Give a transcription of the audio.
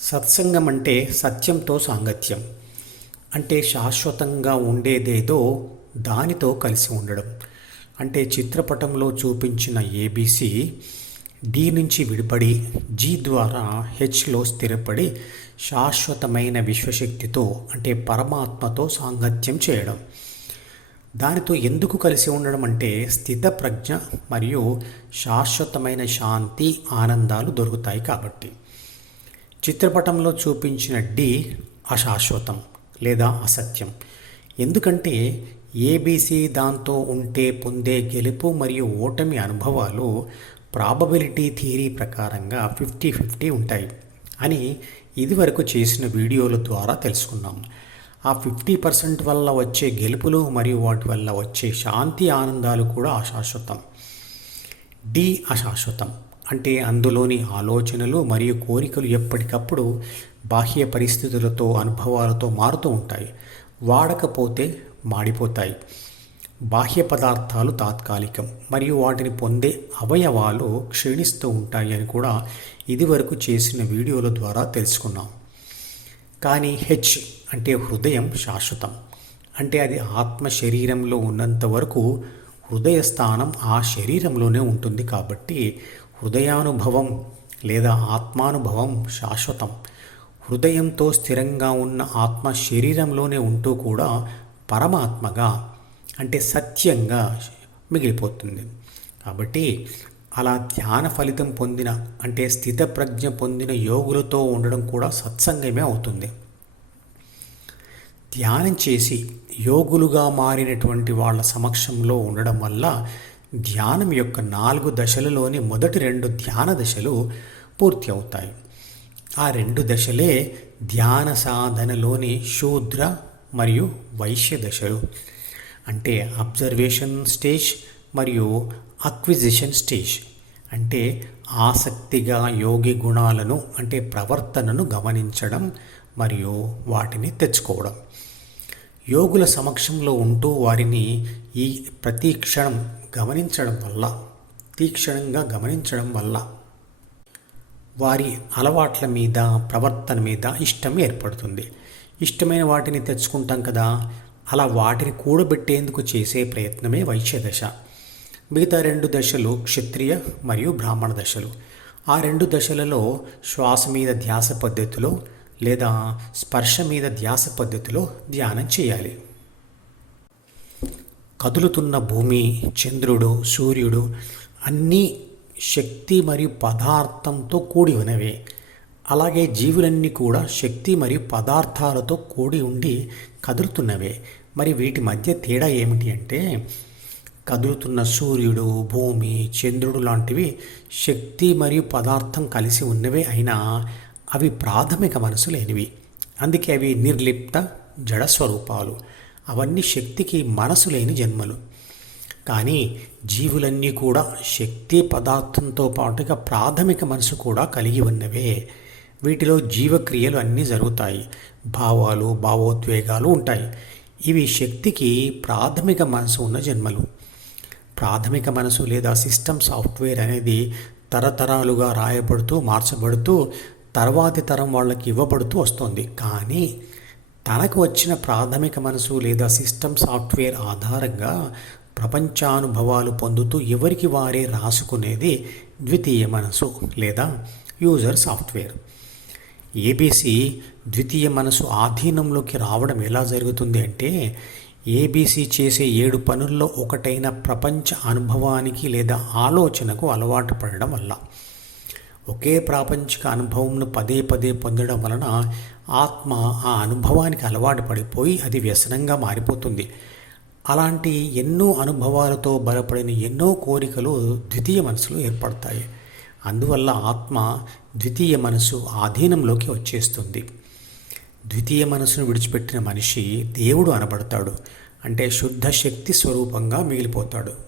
సత్సంగం అంటే సత్యంతో సాంగత్యం. అంటే శాశ్వతంగా ఉండేదేదో దానితో కలిసి ఉండడం. అంటే చిత్రపటంలో చూపించిన ఏబీసీ డి నుంచి విడిపడి జీ ద్వారా హెచ్లో స్థిరపడి శాశ్వతమైన విశ్వశక్తితో అంటే పరమాత్మతో సాంగత్యం చేయడం. దానితో ఎందుకు కలిసి ఉండడం అంటే స్థిత ప్రజ్ఞ మరియు శాశ్వతమైన శాంతి ఆనందాలు దొరుకుతాయి కాబట్టి. చిత్రపటంలో చూపించిన డి అశాశ్వతం లేదా అసత్యం. ఎందుకంటే ఏబీసీ దాంతో ఉంటే పొందే గెలుపు మరియు ఓటమి అనుభవాలు ప్రాబబిలిటీ థియరీ ప్రకారంగా ఫిఫ్టీ ఫిఫ్టీ ఉంటాయి అని ఇదివరకు చేసిన వీడియోల ద్వారా తెలుసుకున్నాం. ఆ ఫిఫ్టీ పర్సెంట్ వల్ల వచ్చే గెలుపులు మరియు వాటి వల్ల వచ్చే శాంతి ఆనందాలు కూడా అశాశ్వతం. డి అశాశ్వతం. అంటే అందులోని ఆలోచనలు మరియు కోరికలు ఎప్పటికప్పుడు బాహ్య పరిస్థితులతో అనుభవాలతో మారుతూ ఉంటాయి. వాడకపోతే మాడిపోతాయి. బాహ్య పదార్థాలు తాత్కాలికం మరియు వాటిని పొందే అవయవాలు క్షీణిస్తూ ఉంటాయి అని కూడా ఇదివరకు చేసిన వీడియోల ద్వారా తెలుసుకున్నాం. కానీ హెచ్ అంటే హృదయం శాశ్వతం. అంటే అది ఆత్మ శరీరంలో ఉన్నంత వరకు హృదయ స్థానం ఆ శరీరంలోనే ఉంటుంది కాబట్టి హృదయానుభవం లేదా ఆత్మానుభవం శాశ్వతం. హృదయంతో స్థిరంగా ఉన్న ఆత్మ శరీరంలోనే ఉంటూ కూడా పరమాత్మగా అంటే సత్యంగా మిగిలిపోతుంది. కాబట్టి అలా ధ్యాన ఫలితం పొందిన అంటే స్థితప్రజ్ఞ పొందిన యోగులతో ఉండడం కూడా సత్సంగమే అవుతుంది. ధ్యానం చేసి యోగులుగా మారినటువంటి వాళ్ళ సమక్షంలో ఉండడం వల్ల ధ్యానం యొక్క నాలుగు దశలలోని మొదటి రెండు ధ్యాన దశలు పూర్తి అవుతాయి. ఆ రెండు దశలే ధ్యాన సాధనలోని శూద్ర మరియు వైశ్య దశలు. అంటే అబ్జర్వేషన్ స్టేజ్ మరియు అక్విజిషన్ స్టేజ్ అంటే ఆసక్తిగా యోగి గుణాలను అంటే ప్రవర్తనను గమనించడం మరియు వాటిని తెచ్చుకోవడం. యోగుల సమక్షంలో ఉంటూ వారిని ఈ ప్రతి క్షణం గమనించడం వల్ల తీక్షణంగా గమనించడం వల్ల వారి అలవాట్ల మీద ప్రవర్తన మీద ఇష్టం ఏర్పడుతుంది. ఇష్టమైన వాటిని తెచ్చుకుంటాం కదా అలా వాటిని కూడబెట్టేందుకు చేసే ప్రయత్నమే వైశ్య దశ మిగతా రెండు దశలు క్షత్రియ మరియు బ్రాహ్మణ దశలు. ఆ రెండు దశలలో శ్వాస మీద ధ్యాస పద్ధతిలో లేదా స్పర్శ మీద ధ్యాస పద్ధతిలో ధ్యానం చేయాలి. కదులుతున్న భూమి చంద్రుడు సూర్యుడు అన్నీ శక్తి మరియు పదార్థంతో కూడి ఉన్నవి. అలాగే జీవులన్నీ కూడా శక్తి మరియు పదార్థాలతో కూడి ఉండి కదులుతున్నవే. మరి వీటి మధ్య తేడా ఏమిటి అంటే కదులుతున్న సూర్యుడు భూమి చంద్రుడు లాంటివి శక్తి మరియు పదార్థం కలిసి ఉన్నవే అయినా అవి ప్రాథమిక మనసు లేనివి. అందుకే అవి నిర్లిప్త జడ స్వరూపాలు అవన్నీ శక్తికి మనసు లేని జన్మలు. కానీ జీవులన్నీ కూడా శక్తి పదార్థంతో పాటుగా ప్రాథమిక మనసు కూడా కలిగి ఉన్నవే. వీటిలో జీవక్రియలు అన్నీ జరుగుతాయి. భావాలు భావోద్వేగాలు ఉంటాయి. ఇవి శక్తికి ప్రాథమిక మనసు ఉన్న జన్మలు. ప్రాథమిక మనసు లేదా సిస్టమ్ సాఫ్ట్వేర్ అనేది తరతరాలుగా రాయబడుతూ మార్చబడుతూ తర్వాతి తరం వాళ్ళకి ఇవ్వబడుతూ వస్తుంది. కానీ తనకు వచ్చిన ప్రాథమిక మనసు లేదా సిస్టమ్ సాఫ్ట్వేర్ ఆధారంగా ప్రపంచానుభవాలు పొందుతూ ఎవరికి వారే రాసుకునేది ద్వితీయ మనసు లేదా యూజర్ సాఫ్ట్వేర్. ఏబీసీ ద్వితీయ మనసు ఆధీనంలోకి రావడం ఎలా జరుగుతుంది అంటే ఏబీసీ చేసే ఏడు పనుల్లో ఒకటైన ప్రపంచ అనుభవానికి లేదా ఆలోచనకు అలవాటు పడడం వల్ల. ఒకే ప్రాపంచిక అనుభవంను పదే పదే పొందడం వలన ఆత్మ ఆ అనుభవానికి అలవాటు పడిపోయి అది వ్యసనంగా మారిపోతుంది. అలాంటి ఎన్నో అనుభవాలతో బలపడిన ఎన్నో కోరికలు ద్వితీయ మనసులో ఏర్పడతాయి. అందువల్ల ఆత్మ ద్వితీయ మనసు ఆధీనంలోకి వచ్చేస్తుంది. ద్వితీయ మనసును విడిచిపెట్టిన మనిషి దేవుడు అనబడతాడు. అంటే శుద్ధ శక్తి స్వరూపంగా మిగిలిపోతాడు.